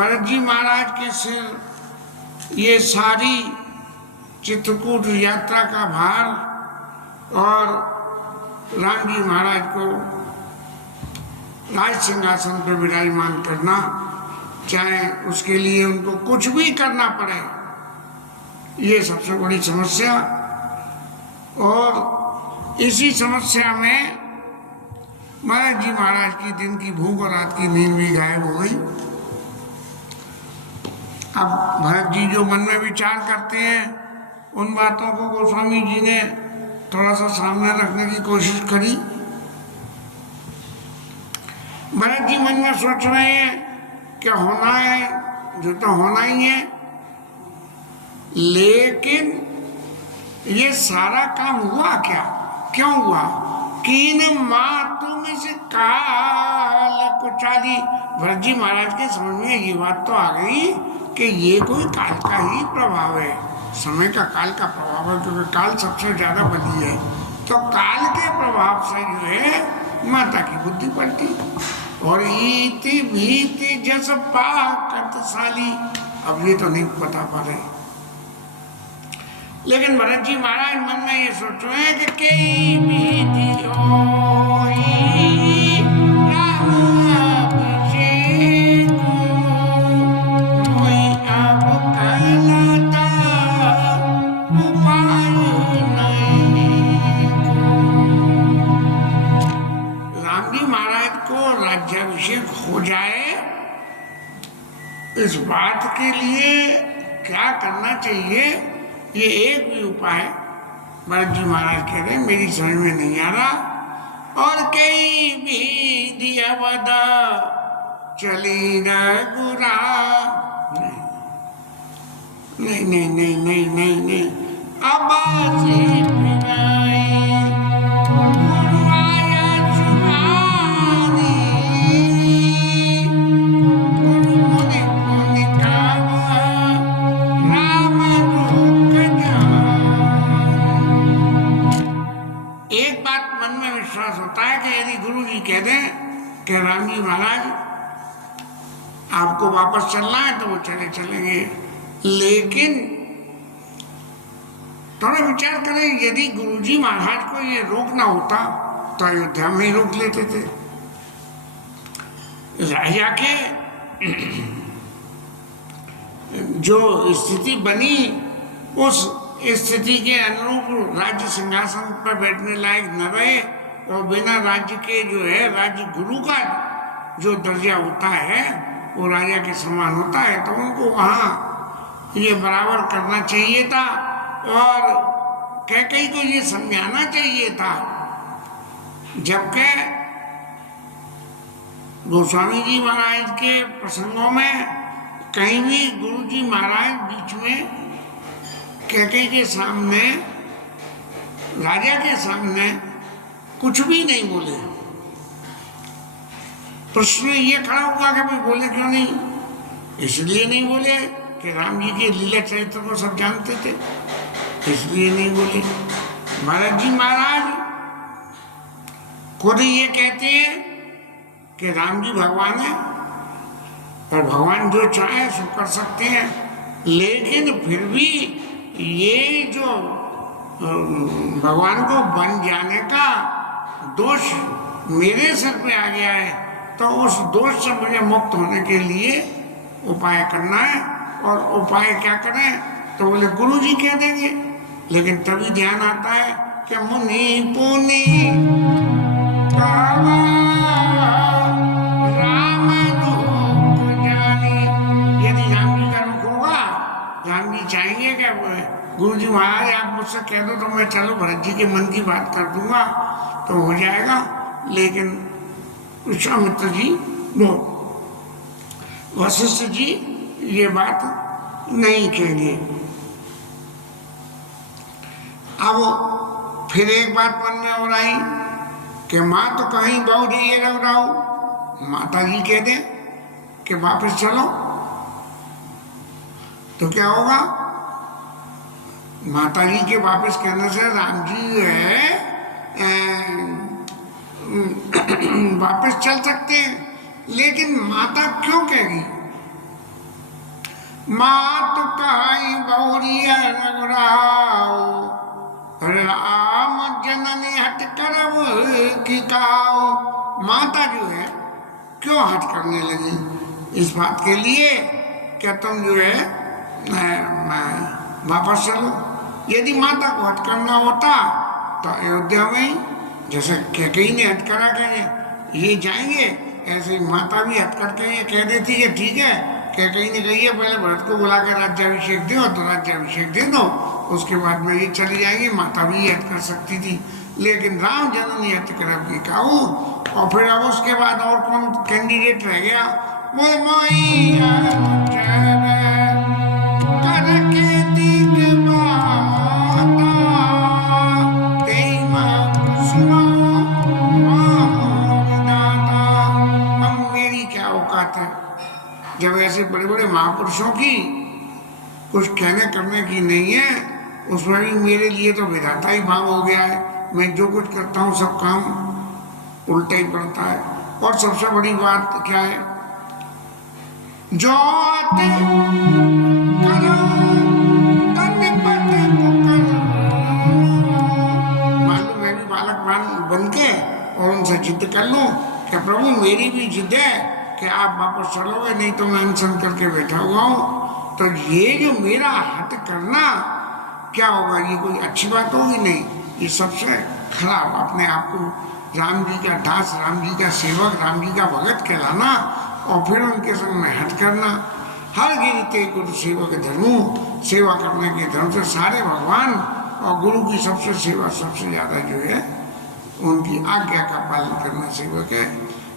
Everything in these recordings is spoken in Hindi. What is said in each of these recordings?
भरत जी महाराज के सिर ये सारी चित्रकूट यात्रा का भार और राम जी महाराज को राज सिंहासन पर विराजमान करना, चाहे उसके लिए उनको कुछ भी करना पड़े, ये सबसे बड़ी समस्या। और इसी समस्या में भरत जी महाराज की दिन की भूख और रात की नींद भी गायब हो गई। अब भरत जी जो मन में विचार करते हैं, उन बातों को गोस्वामी जी ने थोड़ा सा सामने रखने की कोशिश करी। भरत जी मन में सोच रहे हैं क्या होना है, जो तो होना ही है, लेकिन ये सारा काम हुआ क्या, क्यों हुआ? कीन मातु में से काल कुचाली। भरत जी महाराज के समझ में ये बात तो आ गई कि ये कोई काल का ही प्रभाव है, समय का काल का प्रभाव है, क्योंकि काल सबसे ज्यादा बली है। तो काल के प्रभाव से जो है माता की बुद्धि पलटी और इति भीति जस पाकतशाली। अब ये तो नहीं बता पा रहे, लेकिन भरत जी महाराज मन में ये सोच रहे हैं कि कई भीति राज्याभिषेक हो जाए, इस बात के लिए क्या करना चाहिए, ये एक भी उपाय भरत जी महाराज कह रहे मेरी समझ में नहीं आ रहा। और कई भी दिया वदा चली रघुरा, नहीं नहीं नहीं नहीं नहीं नहीं, अब होता है कि यदि गुरु जी कह दें कि राम जी महाराज आपको वापस चलना है तो वो चलेंगे, लेकिन थोड़ा विचार करें, यदि गुरु जी महाराज को ये रोकना होता तो अयोध्या में ही रोक लेते थे। राजा के जो स्थिति बनी, उस स्थिति के अनुरूप राज्य सिंहासन पर बैठने लायक न रहे और बिना राज्य के जो है राज्य गुरु का जो दर्जा होता है वो राजा के समान होता है, तो उनको वहाँ ये बराबर करना चाहिए था और कैकेयी को ये समझाना चाहिए था। जबकि गोस्वामी जी महाराज के प्रसंगों में कहीं भी गुरु जी महाराज बीच में कैकेयी के सामने, राजा के सामने कुछ भी नहीं बोले। प्रश्न ये खड़ा हुआ कि भाई बोले क्यों नहीं? इसलिए नहीं बोले कि राम जी के लीला चरित्र को सब जानते थे, इसलिए नहीं बोले। भरत जी महाराज खुद ये कहते हैं कि राम जी भगवान है और भगवान जो चाहे सो कर सकते हैं, लेकिन फिर भी ये जो भगवान को बन जाने का दोष मेरे सिर पे आ गया है, तो उस दोष से मुझे मुक्त होने के लिए उपाय करना है। और उपाय क्या करें? तो बोले गुरु जी कह देंगे, लेकिन तभी ध्यान आता है कि मुनि पुनि राम रूप जानी। यदि राम जी का रुख होगा, राम जी चाहेंगे क्या गुरु जी महाराज आप मुझसे कह दो तो मैं चलो भरत जी के मन की बात कर दूंगा तो हो जाएगा, लेकिन विश्वामित्र जी वशिष्ठ जी ये बात नहीं कहेंगे। अब फिर एक बात मन में और आई कि माँ तो कहीं बहुत ये लग रहा हो, माता जी कह दें कि वापस चलो तो क्या होगा? माता जी के वापस कहने से राम जी है वापस चल सकते हैं, लेकिन माता क्यों कहेगी? मात कहाई बहुरिया रघुराव, राम जननी हट करब की काऊ। माता जो है क्यों हट करने लगी? इस बात के लिए क्या तुम जो है वापस चलो। यदि माता को हट करना होता तो अयोध्या में जैसे कैकेयी ने हट करा के ये जाएंगे, ऐसे माता भी हट करके ये कह देती है ठीक है, कैकेयी ने कही है पहले भरत को बुला के राज्याभिषेक दो तो राज्याभिषेक दे दो, उसके बाद में ये चली जाएंगी। माता भी हट कर सकती थी, लेकिन राम जननी हट कर अब काऊ। और फिर अब उसके बाद और कौन कैंडिडेट रह गया? वो मेरी क्या औकात है जब ऐसे बड़े बड़े महापुरुषों की कुछ कहने करने की नहीं है, उसमें भी मेरे लिए तो विधाता ही भाव हो गया है। मैं जो कुछ करता हूँ सब काम उल्टा ही पड़ता है। और सबसे बड़ी बात क्या है? जो आते करो मालूम मैं भी बालक बन के और उनसे जिद कर लूं कि प्रभु मेरी भी जिद है कि आप वापस चलोगे, नहीं तो मैं अनशन करके बैठा हुआ हूँ। तो ये जो मेरा हट करना क्या होगा? ये कोई अच्छी बात होगी नहीं, ये सबसे खराब। अपने आप को राम जी का दास, राम जी का सेवक, राम जी का भगत कहलाना और फिर उनके संग में हट करना। हर गिरते गुरु सेवक धर्मो, सेवा करने के धर्म से सारे भगवान और गुरु की सबसे सेवा सबसे ज्यादा जो है उनकी आज्ञा का पालन करना सेवक है।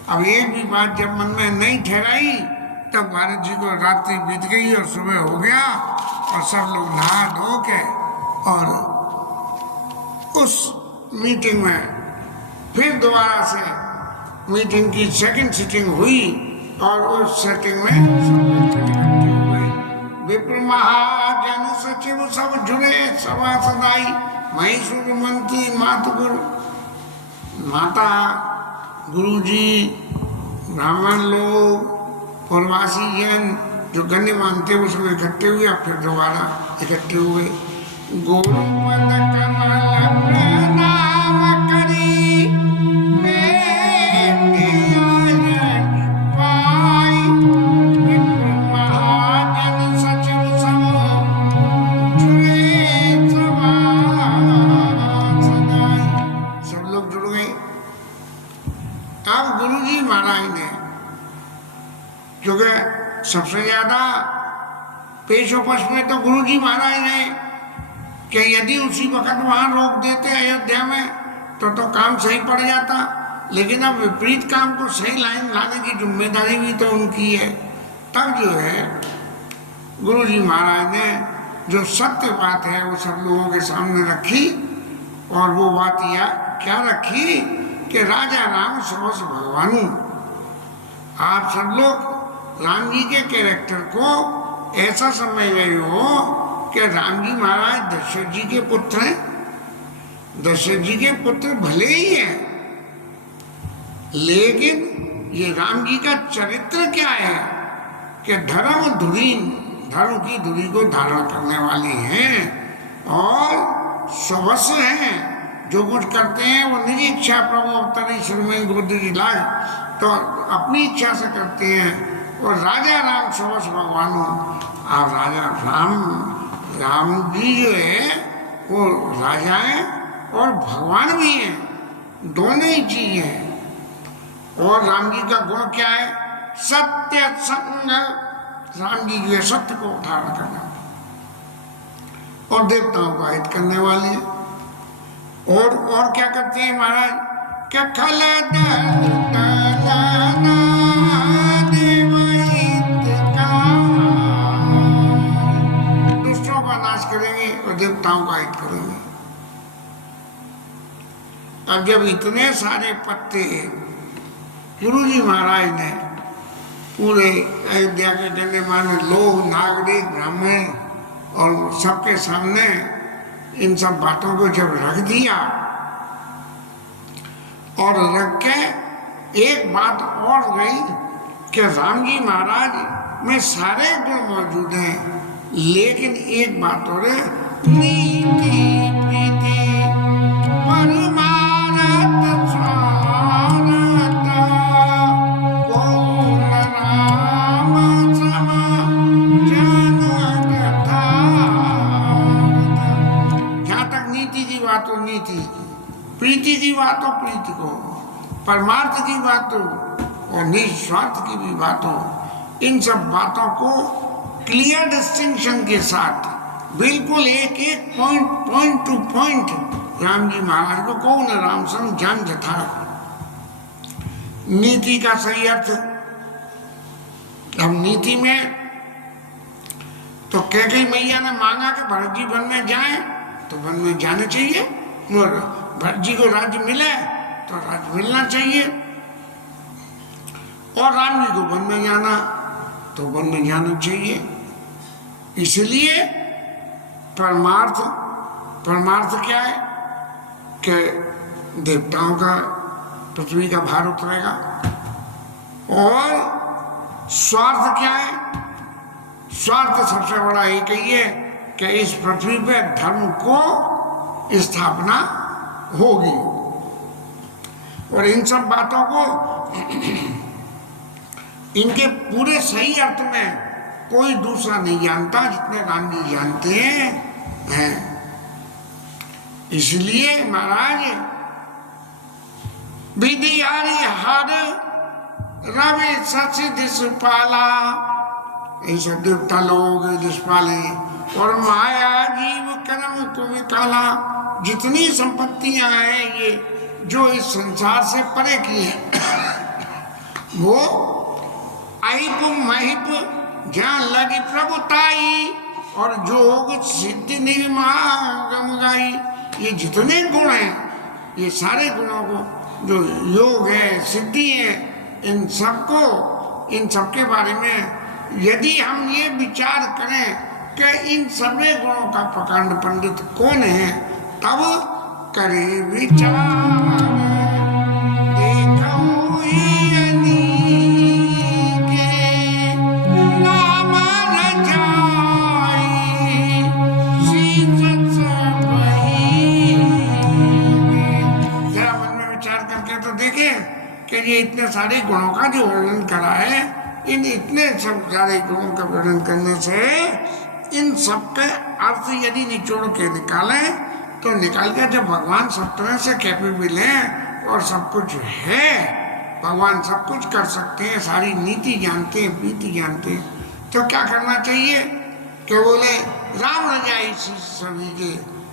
अब एक भी बात जब मन में नहीं ठहराई तब भारत जी को रात्रि बीत गई और सुबह हो गया और सब लोग नहा धो के और उस मीटिंग में फिर दोबारा से मीटिंग की सेकंड सिटिंग हुई और उस सेटिंग में विप्र महाजन सचिव सब जुड़े सभा सदाई, महेश्वर मंत्री माता गुरु जी ब्राह्मण लोग पूर्वासी जन जो गण्यमान थे वो सब इकट्ठे हुए। अब फिर दोबारा इकट्ठे हुए। गोपद कमल प्रणाम करी पाई, महाजन सचिव सब जुड़े सभा सदाई। सब लोग जुड़ गए। अब गुरु जी महाराज ने, क्योंकि सबसे ज्यादा पेशोपश में तो गुरु जी महाराज ने कि यदि उसी वक्त वहां रोक देते अयोध्या में तो काम सही पड़ जाता, लेकिन अब विपरीत काम को सही लाइन लाने की जिम्मेदारी भी तो उनकी है। तब जो है गुरु जी महाराज ने जो सत्य बात है वो सब लोगों के सामने रखी। और वो बात यह क्या रखी कि राजा राम सहस भगवानु। आप सब लोग राम जी के कैरेक्टर को ऐसा समझ रहे हो कि राम जी महाराज दशरथ जी के पुत्र हैं। दशरथ जी के पुत्र भले ही हैं, लेकिन ये राम जी का चरित्र क्या है कि धर्म धुरीन, धर्म की धुरी को धारण करने वाले हैं और स्वस्व हैं। जो कुछ करते हैं वो निजी इच्छा प्रभु अवतरी श्रीमंत गोदी लाए तो अपनी इच्छा से करते हैं। और राजा राम सर्वस्व भगवान। और राजा राम जी जो है वो राजा है और भगवान भी हैं, दोनों ही चीज हैं। और राम जी का गुण क्या है? सत्य संग। राम जी जो है सत्य को धारण करना और देवताओं का हित करने वाले हैं। और क्या करते हैं महाराज? क्या खल दुष्टों का नाश करेंगे और देवताओं का हित करेंगे। अब जब इतने सारे पत्ते गुरु जी महाराज ने पूरे अयोध्या के गण्यमान्य लोग, नागरिक, ब्राह्मण और सबके सामने इन सब बातों को जब रख दिया और रख के एक बात और गई कि राम जी महाराज में सारे गुण मौजूद हैं, लेकिन एक बात और है, नीति प्रीति परमारथ सारथ कौन राम सम जन यथार्थ। जहाँ तक नीति की बात हो नीति, प्रीति की बात हो प्रीति को, परमार्थ की बात हो और निस्वार्थ की भी बात हो, इन सब बातों को क्लियर डिस्टिंक्शन के साथ बिल्कुल एक एक point two point Ram ji महाराज को कौन राम सम जान जथा। नीति का सही अर्थ, अब नीति में तो कैकेयी मैया ने मांगा कि भरत जी वन में जाए, तो वन में जाना चाहिए, और भरत जी को राज्य मिले तो राज्य मिलना चाहिए, और राम जी को वन में जाना तो वन में जाना चाहिए। इसलिए परमार्थ, परमार्थ क्या है कि देवताओं का पृथ्वी का भार उतरेगा, और स्वार्थ क्या है, स्वार्थ सबसे बड़ा एक ही है कि इस पृथ्वी पे धर्म को स्थापना होगी। और इन सब बातों को इनके पूरे सही अर्थ में कोई दूसरा नहीं जानता जितने राम जी जानते हैं। इसलिए महाराज विधियारी हर रवि सच दिशपाला, ऐसे देवता लोग दिशपाले, और माया जीव कर्म को विकाला, जितनी संपत्तियां हैं ये जो इस संसार से परे की है वो आइप महिप जहाँ लगी प्रभुताई, और जोग सिद्धि निर्मागम गाई, ये जितने गुण हैं ये सारे गुणों को, जो योग है सिद्धि है, इन सबको, इन सबके बारे में यदि हम ये विचार करें कि इन सभी गुणों का प्रकांड पंडित कौन है, तब करे विचार ये इतने सारे गुणों का जो वर्णन करा है, इन इतने सब सारे गुणों का वर्णन करने से इन सब के अर्थ यदि निचोड़ के निकालें तो निकाल के जब भगवान सब तरह से कैपेबल हैं और सब कुछ है, भगवान सब कुछ कर सकते हैं, सारी नीति जानते हैं, प्रीति जानते हैं, तो क्या करना चाहिए कि बोले राम रजाई सभी के,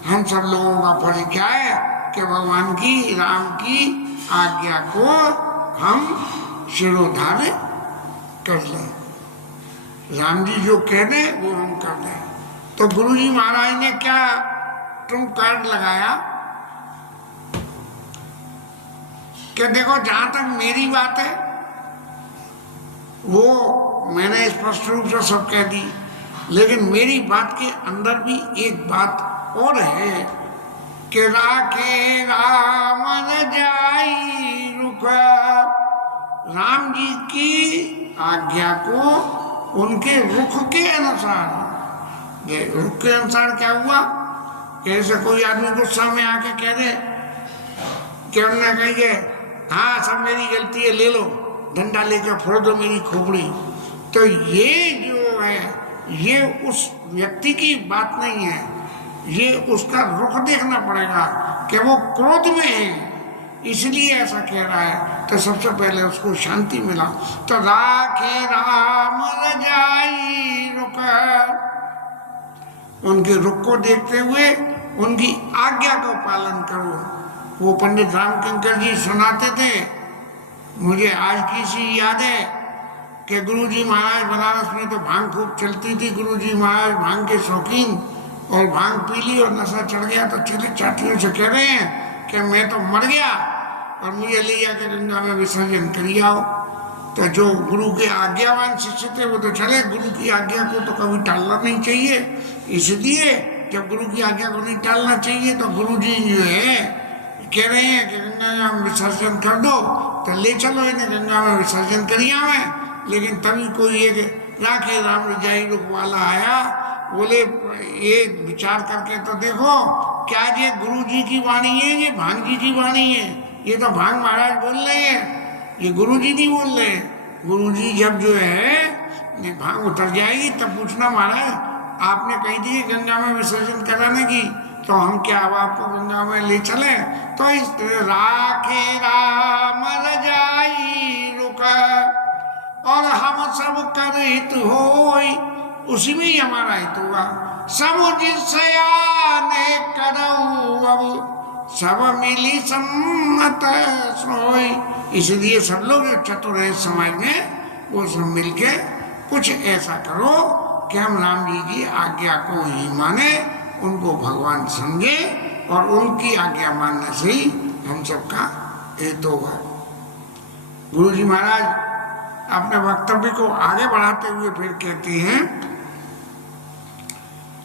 हम सब लोगों का फर्ज क्या है कि भगवान की, राम की आज्ञा को हम शिरोधार्य कर लें, राम जी जो कह दें वो हम कर दें। तो गुरु जी महाराज ने क्या ट्रम्प कार्ड लगाया कि देखो जहां तक मेरी बात है वो मैंने स्पष्ट रूप से सब कह दी, लेकिन मेरी बात के अंदर भी एक बात और है कि राखे राम रजाई रुख, राम जी की आज्ञा को उनके रुख के अनुसार, रुख के अनुसार क्या हुआ, कैसे कोई आदमी गुस्सा में आके कह दे कि उन्होंने कहिए हाँ सब मेरी गलती है, ले लो डंडा लेकर फोड़ दो मेरी खोपड़ी, तो ये जो है ये उस व्यक्ति की बात नहीं है, ये उसका रुख देखना पड़ेगा कि वो क्रोध में है इसलिए ऐसा कह रहा है, तो सबसे पहले उसको शांति मिला। तो राखे राम रजाई रुख, उनके रुख को देखते हुए उनकी आज्ञा का पालन करो। वो पंडित रामकिंकर जी सुनाते थे, मुझे आज की सी याद है कि गुरुजी महाराज बनारस में तो भांग खूब चलती थी, गुरुजी महाराज भांग के शौकीन, और भांग पी ली और नशा चढ़ गया तो चले चाटियों से कह रहे हैं कि मैं तो मर गया और मुझे ले जाकर गंगा में विसर्जन करी आओ। तो जो गुरु के आज्ञावान शिष्य थे वो तो चले, गुरु की आज्ञा को तो कभी टालना नहीं चाहिए, इसलिए जब गुरु की आज्ञा को नहीं टालना चाहिए तो गुरु जी जो है कह रहे हैं कि गंगा में विसर्जन कर दो, तो ले चलो इन्हें गंगा में विसर्जन करिए में, लेकिन तभी कोई एक राखे राम रजाई रुख वाला आया, बोले ये विचार करके तो देखो, क्या ये गुरु जी की वाणी है, ये भांग जी की वाणी है? ये तो भांग महाराज बोल रहे हैं, ये गुरु जी नहीं बोल रहे हैं। गुरु जी जब जो है भांग उतर जाएगी तब पूछना, महाराज आपने कही थी गंगा में विसर्जन कराने की, तो हम क्या अब आपको गंगा में ले चले? तो इस राखे राम रजाई रुका और हम सब कर हित होई, उसी में ही हमारा हित हुआ। सब जिसयाने करऊ अब सब मिली सम्मत सोई। इसलिए सब लोग जो चतुर है समाज में, वो सब मिलके कुछ ऐसा करो कि हम राम जी की आज्ञा को ही माने, उनको भगवान समझे और उनकी आज्ञा मानने से ही हम सबका हित होगा। गुरु जी महाराज अपने वक्तव्य को आगे बढ़ाते हुए फिर कहते हैं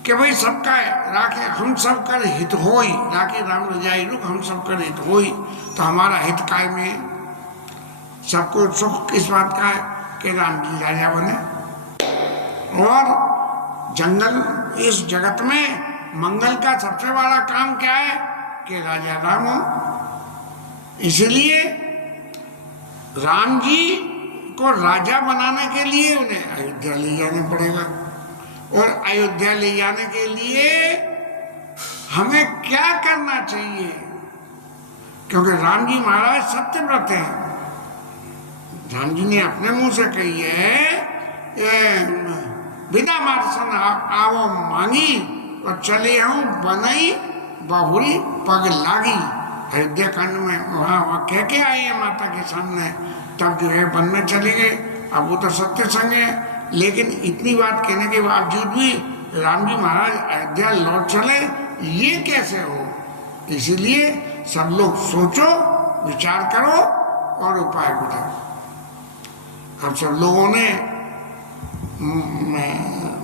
कि भाई सबका राखे हम सब कर हित होई, राखे राम रजाई रुख हम सब कर हित होई। तो हमारा हित काय में, सबको सुख किस बात का है कि राम जी राजा बने, और जंगल इस जगत में मंगल का सबसे बड़ा काम क्या है कि राजा राम हो। इसलिए राम जी को राजा बनाने के लिए उन्हें अयोध्या ले जाना पड़ेगा, और अयोध्या ले जाने के लिए हमें क्या करना चाहिए? क्योंकि राम जी महाराज सत्यव्रत हैं। राम जी ने अपने मुंह से कही है, बिना मार्सन आवो मांगी और चले हूँ बनई बहुरी पग लागी। अयोध्या कांड में वहाँ कह के आए हैं माता के सामने, तब जो है वन में चले गए। अब वो तो सत्य संग है, लेकिन इतनी बात कहने के बावजूद भी राम जी महाराज अयोध्या लौट चले, ये कैसे हो? इसीलिए सब लोग सोचो, विचार करो और उपाय बताओ। अब सब लोगों ने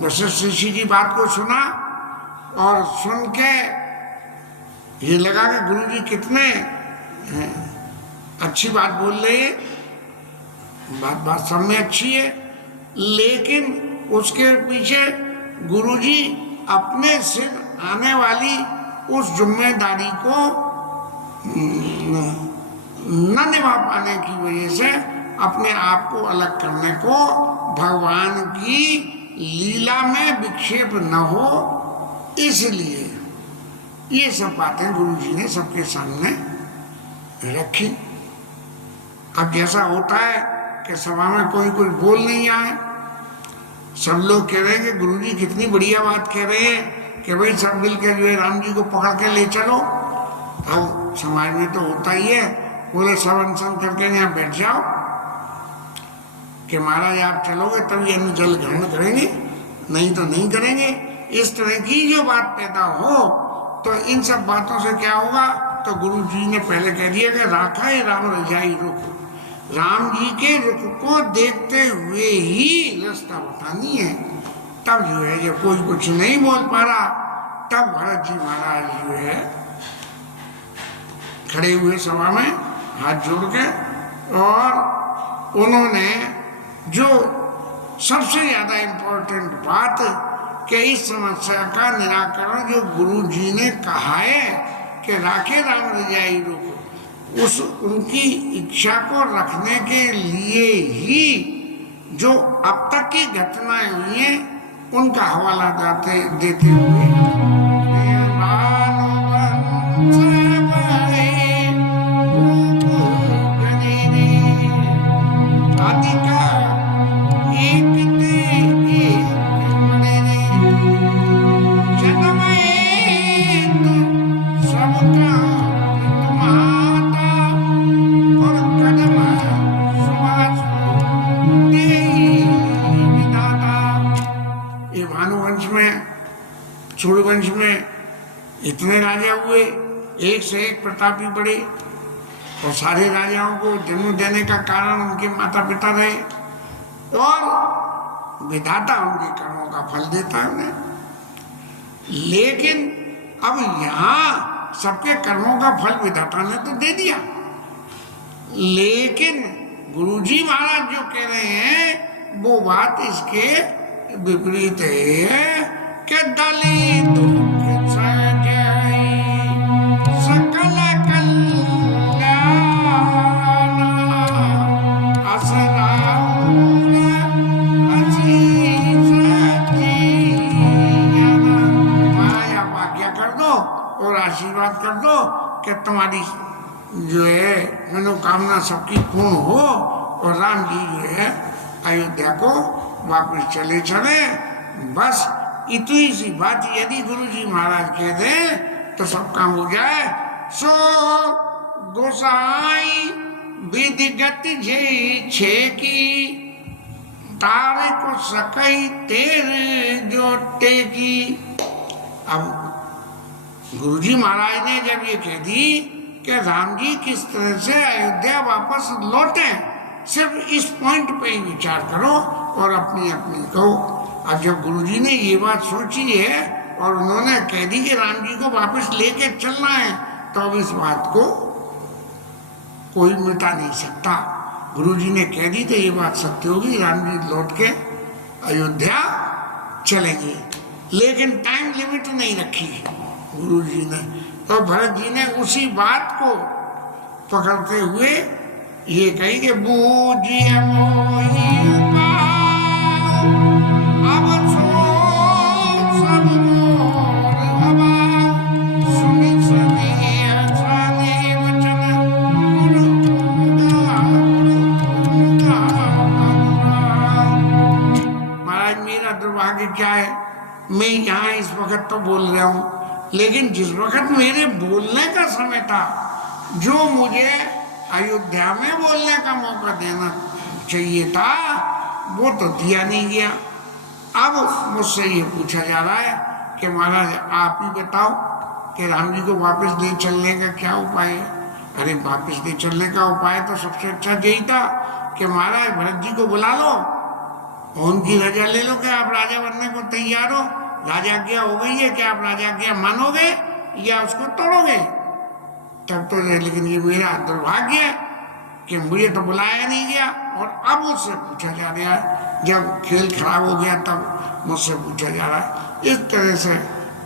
वशिष्ठ ऋषि की बात को सुना और सुन के ये लगा कि गुरु जी कितने अच्छी बात बोल रहे हैं, बात सब में अच्छी है, लेकिन उसके पीछे गुरु जी अपने सिर आने वाली उस जिम्मेदारी को न निभा पाने की वजह से अपने आप को अलग करने को, भगवान की लीला में विक्षेप न हो, इसलिए ये सब बातें गुरु जी ने सबके सामने रखी। अब जैसा होता है कि सभा में कोई बोल नहीं आए, सब लोग कह रहे हैं कि गुरु जी कितनी बढ़िया बात कह रहे हैं कि भाई सब मिलकर जो है राम जी को पकड़ के ले चलो। अब समाज में तो होता ही है, बोले सब अनशन करके यहाँ बैठ जाओ कि महाराज आप चलोगे तभी अन्न जल ग्रहण करेंगे, नहीं तो नहीं करेंगे। इस तरह की जो बात पैदा हो तो इन सब बातों से क्या होगा? तो गुरु जी ने पहले कह दिया कि राखा है राम रजाई रुख, राम जी के रुख को देखते हुए ही रास्ता बतानी है। तब जो है जब कोई कुछ नहीं बोल पा रहा, तब भरत जी महाराज जो है खड़े हुए सभा में हाथ जोड़ के, और उन्होंने जो सबसे ज्यादा इम्पोर्टेंट बात कि इस समस्या का निराकरण जो गुरु जी ने कहा है कि राखे राम रजाई रुख, उस उनकी इच्छा को रखने के लिए ही जो अब तक की घटनाएं हुई हैं उनका हवाला देते हुए सूर्यवंश में इतने राजा हुए, एक से एक प्रतापी बड़े, और सारे राजाओं को जन्म देने का कारण उनके माता पिता रहे, और विधाता उनके कर्मों का फल देता है उन्हें। लेकिन अब यहाँ सबके कर्मों का फल विधाता ने तो दे दिया, लेकिन गुरुजी महाराज जो कह रहे हैं वो बात इसके विपरीत है कि दली दुख सजाई सकल कल्याण असराउर असीस जीवन। माया आज्ञा कर दो और आशीर्वाद कर दो कि तुम्हारी जो है मनोकामना सबकी पूर्ण हो और राम जी जो है अयोध्या को वापस चले चले। बस इतनी सी बात यदि गुरु जी महाराज कह दें तो सब काम हो जाए। सो गोसाई विधिगत जे छे की तारे को सकई तेरे जोटे की। अब गुरुजी महाराज ने जब ये कह दी कि राम जी किस तरह से अयोध्या वापस लौटे, सिर्फ इस पॉइंट पे ही विचार करो और अपनी अपनी कहो। अब जब गुरुजी ने ये बात सोची है और उन्होंने कह दी कि राम जी को वापस लेके चलना है, तो अब इस बात को कोई मिटा नहीं सकता। गुरुजी ने कह दी तो ये बात सत्य होगी, राम जी लौट के अयोध्या चलेंगे। लेकिन टाइम लिमिट नहीं रखी गुरुजी ने, तो भरत जी ने उसी बात को पकड़ते हुए ये कही कि बूझिए मोहि उपाय, अब सोच सब मोर अबाय, सुनि सनेह साने वचन गुरु का। महाराज मेरा दुर्भाग्य क्या है, मैं यहाँ इस वक्त तो बोल रहा हूँ, लेकिन जिस वक्त मेरे बोलने का समय था, जो मुझे अयोध्या में बोलने का मौका देना चाहिए था, वो तो दिया नहीं गया। अब मुझसे ये पूछा जा रहा है कि महाराज आप ही बताओ कि राम जी को वापस ले चलने का क्या उपाय है। अरे वापस ले चलने का उपाय तो सबसे अच्छा यही था कि महाराज भरत जी को बुला लो, उनकी रजा ले लो कि आप राजा बनने को तैयार हो, राजाज्ञा हो गई है कि आप राजाज्ञा मानोगे या उसको तोड़ोगे। तब तो लेकिन ये मेरा दुर्भाग्य है कि मुझे तो बुलाया नहीं गया और अब मुझसे पूछा जा रहा है, जब खेल खराब हो गया तब मुझसे पूछा जा रहा है। इस तरह से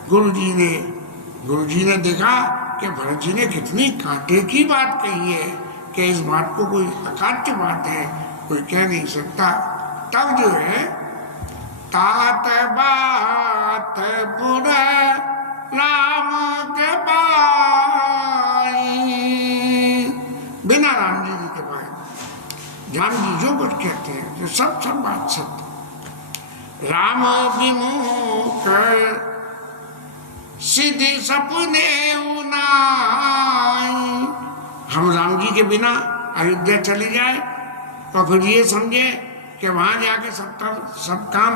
गुरुजी ने देखा कि भरत जी ने कितनी कांटे की बात कही है कि इस बात को कोई अकाट्य बात है, कोई कह नहीं सकता। तब जो है तात बात पुर राम के पाई, बिना राम जी के पाए राम जी जो कुछ कहते हैं जो सब बात सत्य। राम विमुख सीधे सपने उनाई, हम राम जी के बिना अयोध्या चले जाए तो फिर ये समझे कि वहां जाके सब काम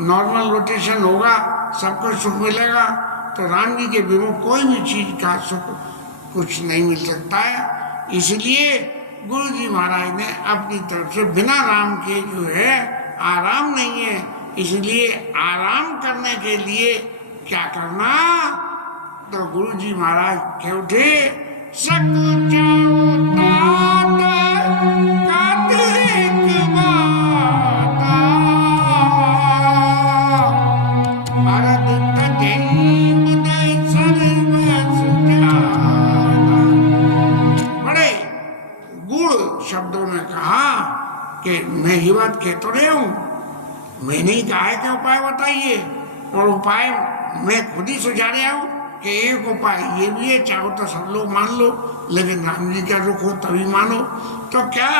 नॉर्मल रोटेशन होगा, सबको सुख मिलेगा, तो राम जी के विमुख कोई भी चीज का सुख कुछ नहीं मिल सकता है। इसलिए गुरु जी महाराज ने अपनी तरफ से बिना राम के जो है आराम नहीं है, इसलिए आराम करने के लिए क्या करना, तो गुरु जी महाराज कह उठे शब्दों में कहा कि मैं ये बात कह तो रहा हूं, मैंने ही कहा है कि उपाय बताइए, और उपाय मैं खुद ही सुझा रहा हूं कि एक उपाय ये भी है, चाहो तो सब लोग मान लो, लेकिन राम जी का रुख हो तभी मानो। तो क्या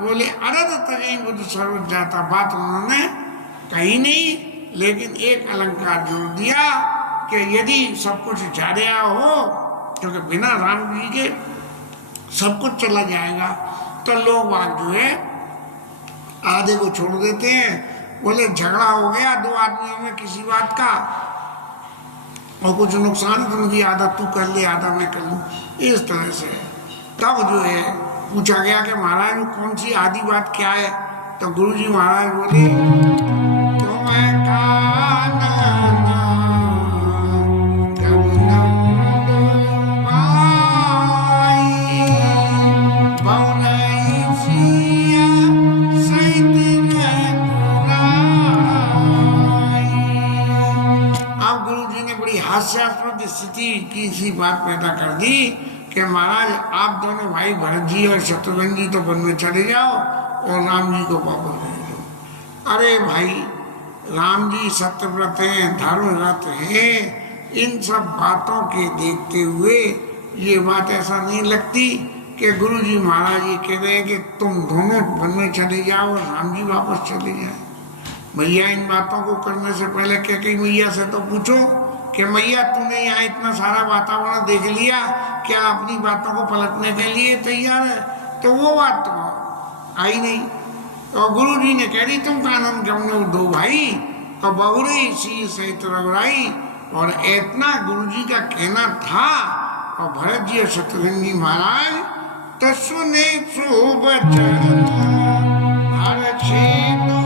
बोले, अरद तजई बुद्ध सर्वत जाता, बात उन्होंने कही नहीं, लेकिन एक अलंकार जोड़ दिया कि यदि सब कुछ जा रहा हो, क्योंकि बिना राम जी के सब कुछ चला जाएगा, तो लोग बात जो है आधे को छोड़ देते हैं। बोले झगड़ा हो गया दो आदमियों में किसी बात का और कुछ नुकसान तो उनकी, आधा तू कर ले आधा मैं कर लूँ, इस तरह से। तब जो है पूछा गया कि महाराज कौन सी आधी बात क्या है, तो गुरुजी महाराज बोले तुम्हें हास्यास्पद स्थिति की सी बात पैदा कर दी कि महाराज आप दोनों भाई भरत जी और शत्रुघ्न जी तो वन में चले जाओ और राम जी को वापस भेज दो। अरे भाई, राम जी सत्यव्रत हैं, धर्मव्रत हैं, इन सब बातों के देखते हुए ये बात ऐसा नहीं लगती कि गुरु जी महाराज ये कह रहे हैं कि तुम दोनों वन में चले जाओ और राम जी वापस चले जाए। मैया इन बातों को करने से पहले क्या कही मैया से तो पूछो कि मैया तूने यहाँ इतना सारा वातावरण देख लिया, क्या अपनी बातों को पलटने के लिए तैयार है? तो वो बात तो आई नहीं। और गुरु जी ने कह दी तुम कानून जमने दो भाई, तो बहुरी सी सहित रघुराई। और इतना गुरु जी का कहना था और भरत जी और शत्रुघ्न जी महाराज तो सुने सुबचन हर छेदो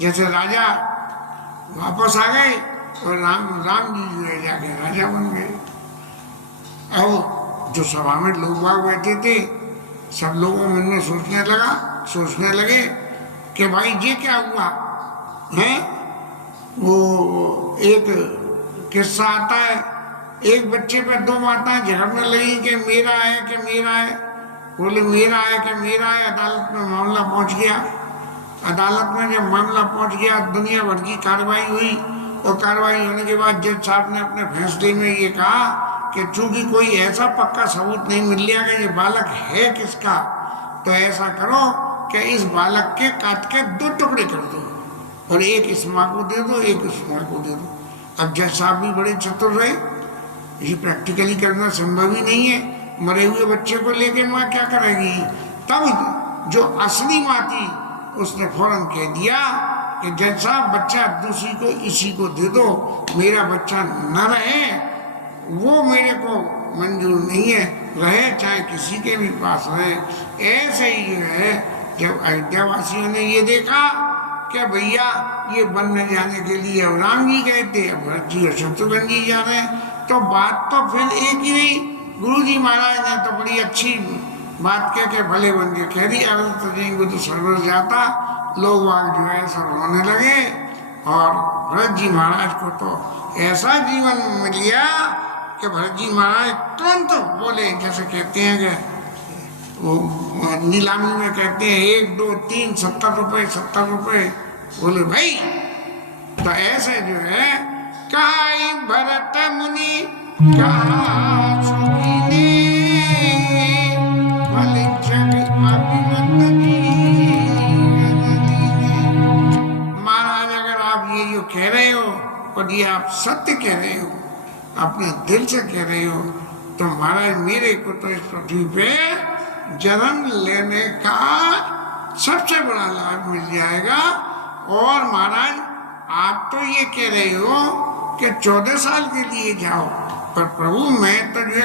जैसे राजा वापस आ गए और राम जी जो है जाके राजा बन गए। और जो सभा में लोग बाग बैठे थे सब लोगों मन में सोचने लगे कि भाई ये क्या हुआ है। वो एक किस्सा आता है, एक बच्चे पे दो माताएं झगड़ने लगी कि मेरा है कि मेरा है। बोले मेरा है कि मेरा है। अदालत में मामला पहुंच गया। अदालत में जब मामला पहुंच गया दुनिया भर की कार्रवाई हुई और कार्रवाई होने के बाद जज साहब ने अपने फैसले में ये कहा कि चूंकि कोई ऐसा पक्का सबूत नहीं मिल लिया कि ये बालक है किसका, तो ऐसा करो कि इस बालक के काट के दो टुकड़े कर दो और एक इस माँ को दे दो, एक उस माँ को दे दो। अब जज साहब भी बड़े चतुर रहे, ये प्रैक्टिकली करना संभव ही नहीं है। मरे हुए बच्चे को लेके माँ क्या करेगी। तब जो असली माँ थी उसने फौरन कह दिया कि जज साहब बच्चा दूसरी को इसी को दे दो, मेरा बच्चा न रहे वो मेरे को मंजूर नहीं है, रहे चाहे किसी के भी पास रहे। ऐसे ही जो है जब अयोध्या वासियों ने ये देखा कि भैया ये वन में जाने के लिए अब राम जी गए थे, अब भरत जी और शत्रुघ्न जी जा रहे हैं, तो बात तो फिर एक ही रही। गुरु जी महाराज ने तो बड़ी अच्छी बात कह के भले बन के कह दी, अगर तो सर्वर जाता। लोग वाग जो है सब रोने लगे और भरत जी महाराज को तो ऐसा जीवन मिल गया कि भरत जी महाराज तुरंत बोले, जैसे कहते हैं कि वो नीलामी में कहते हैं 1 2 3 70 रुपए 70 रुपए। बोले भाई, तो ऐसे जो है कहा भरत मुनि कहा सुखी महाराज, अगर आप ये जो कह रहे हो और ये आप सत्य कह रहे हो, अपने दिल से कह रहे हो, तो महाराज मेरे को तो इस पृथ्वी पे जन्म लेने का सबसे बड़ा लाभ मिल जाएगा। और महाराज आप तो ये कह रहे हो कि 14 साल के लिए जाओ, पर प्रभु मैं तो जो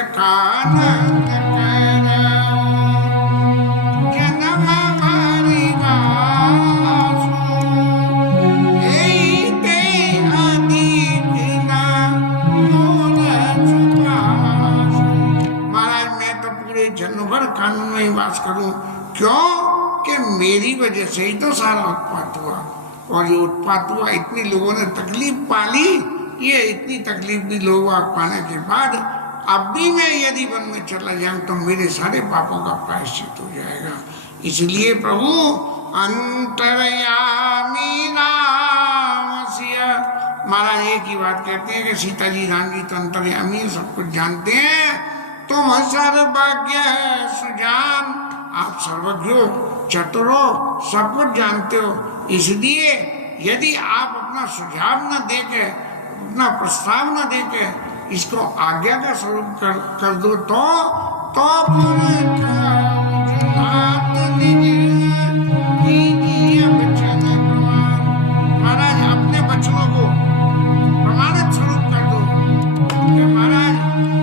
जन्म भर कानून में ही वास करूं। क्यों कि मेरी वजह से ही तो सारा उत्पात हुआ, और ये उत्पात हुआ इतने लोगों ने तकलीफ पाली, ये इतनी तकलीफ भी लोग पाने के बाद अब भी मैं यदि वन में चला जाऊं तो मेरे सारे पापों का प्रायश्चित हो जाएगा। इसलिए प्रभु अंतर्यामी रामस्य, महाराज एक ही बात कहते हैं कि सीता जी राम जी तो अंतर्यामी सब कुछ जानते हैं, तुम सर्वज्ञ सुजान, आप सर्वज्ञ हो, चतुर हो, सब कुछ जानते हो। इसलिए यदि आप अपना सुझाव न देके, अपना प्रस्ताव न देके इसको आज्ञा का स्वरूप कर दो तो महाराज अपने बच्चों को प्रमाणित स्वरूप कर दो कि महाराज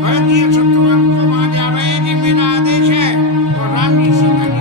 भरत जी शत्रुघ्न को वहां जा रहे हैं कि मेरा आदेश है और राम जी सीता जी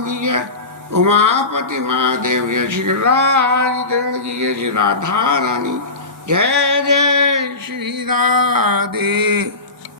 राम की जय, उमापति महादेव जय, श्री राधरण की जय, श्री राधा रानी जय जय श्री राधे।